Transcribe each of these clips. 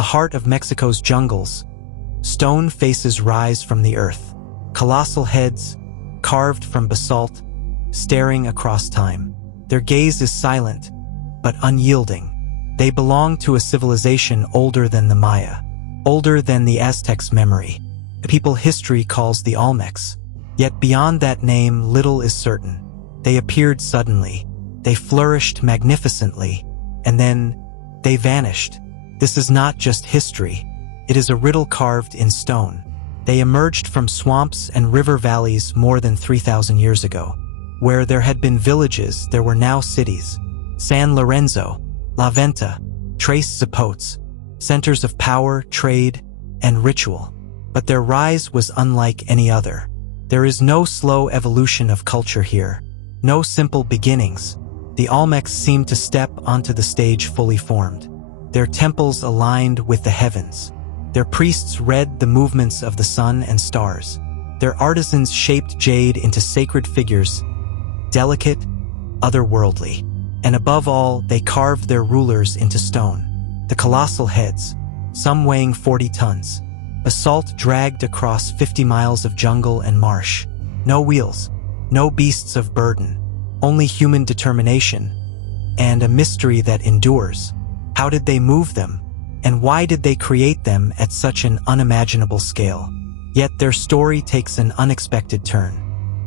the heart of Mexico's jungles, stone faces rise from the earth. Colossal heads, carved from basalt, staring across time. Their gaze is silent, but unyielding. They belong to a civilization older than the Maya, older than the Aztecs' memory, a people history calls the Olmecs. Yet beyond that name, little is certain. They appeared suddenly, they flourished magnificently, and then they vanished. This is not just history, it is a riddle carved in stone. They emerged from swamps and river valleys more than 3,000 years ago. Where there had been villages, there were now cities. San Lorenzo, La Venta, Tres Zapotes, centers of power, trade, and ritual. But their rise was unlike any other. There is no slow evolution of culture here, no simple beginnings. The Olmecs seemed to step onto the stage fully formed. Their temples aligned with the heavens. Their priests read the movements of the sun and stars. Their artisans shaped jade into sacred figures, delicate, otherworldly. And above all, they carved their rulers into stone. The colossal heads, some weighing 40 tons. Basalt dragged across 50 miles of jungle and marsh. No wheels, no beasts of burden, only human determination, and a mystery that endures. How did they move them? And why did they create them at such an unimaginable scale? Yet their story takes an unexpected turn.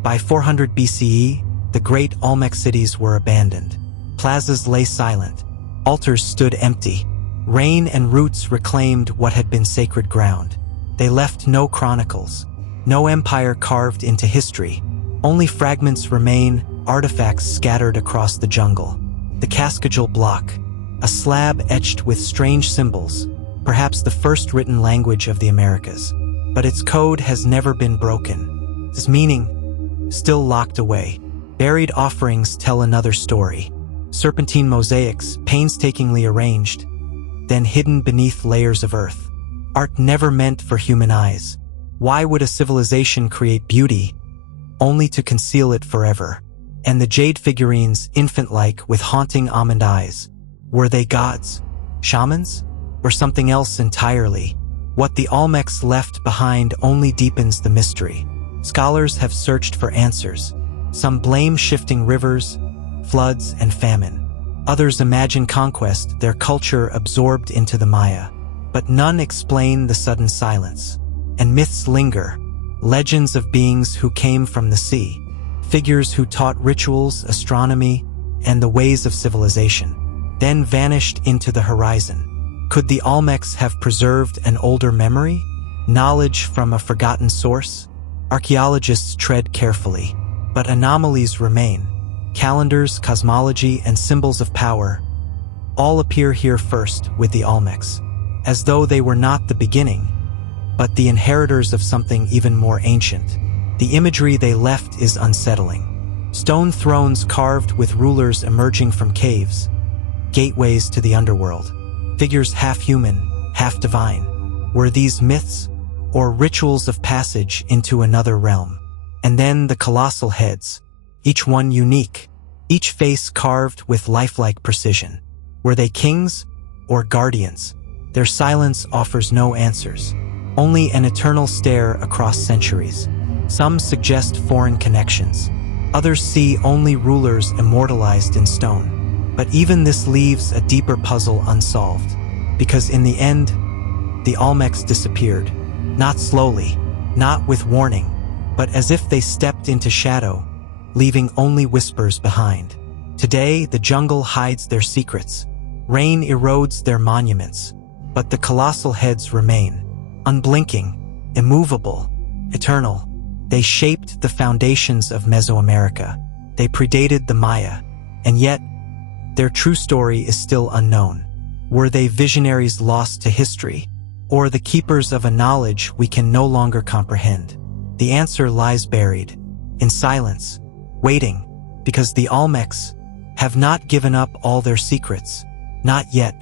By 400 BCE, the great Olmec cities were abandoned. Plazas lay silent. Altars stood empty. Rain and roots reclaimed what had been sacred ground. They left no chronicles, no empire carved into history. Only fragments remain, artifacts scattered across the jungle. The Cascajal block, a slab etched with strange symbols, perhaps the first written language of the Americas. But its code has never been broken. Its meaning, still locked away. Buried offerings tell another story. Serpentine mosaics, painstakingly arranged, then hidden beneath layers of earth. Art never meant for human eyes. Why would a civilization create beauty, only to conceal it forever? And the jade figurines, infant-like with haunting almond eyes, were they gods, shamans, or something else entirely? What the Olmecs left behind only deepens the mystery. Scholars have searched for answers. Some blame shifting rivers, floods, and famine. Others imagine conquest, their culture absorbed into the Maya. But none explain the sudden silence. And myths linger, legends of beings who came from the sea, figures who taught rituals, astronomy, and the ways of civilization, then vanished into the horizon. Could the Olmecs have preserved an older memory? Knowledge from a forgotten source? Archaeologists tread carefully, but anomalies remain. Calendars, cosmology, and symbols of power all appear here first with the Olmecs, as though they were not the beginning, but the inheritors of something even more ancient. The imagery they left is unsettling. Stone thrones carved with rulers emerging from caves, gateways to the underworld, figures half human, half divine. Were these myths or rituals of passage into another realm? And then the colossal heads, each one unique, each face carved with lifelike precision. Were they kings or guardians? Their silence offers no answers, only an eternal stare across centuries. Some suggest foreign connections. Others see only rulers immortalized in stone. But even this leaves a deeper puzzle unsolved, because in the end, the Olmecs disappeared. Not slowly, not with warning, but as if they stepped into shadow, leaving only whispers behind. Today, the jungle hides their secrets. Rain erodes their monuments, but the colossal heads remain, unblinking, immovable, eternal. They shaped the foundations of Mesoamerica. They predated the Maya, and yet, their true story is still unknown. Were they visionaries lost to history, or the keepers of a knowledge we can no longer comprehend? The answer lies buried, in silence, waiting, because the Olmecs have not given up all their secrets, not yet.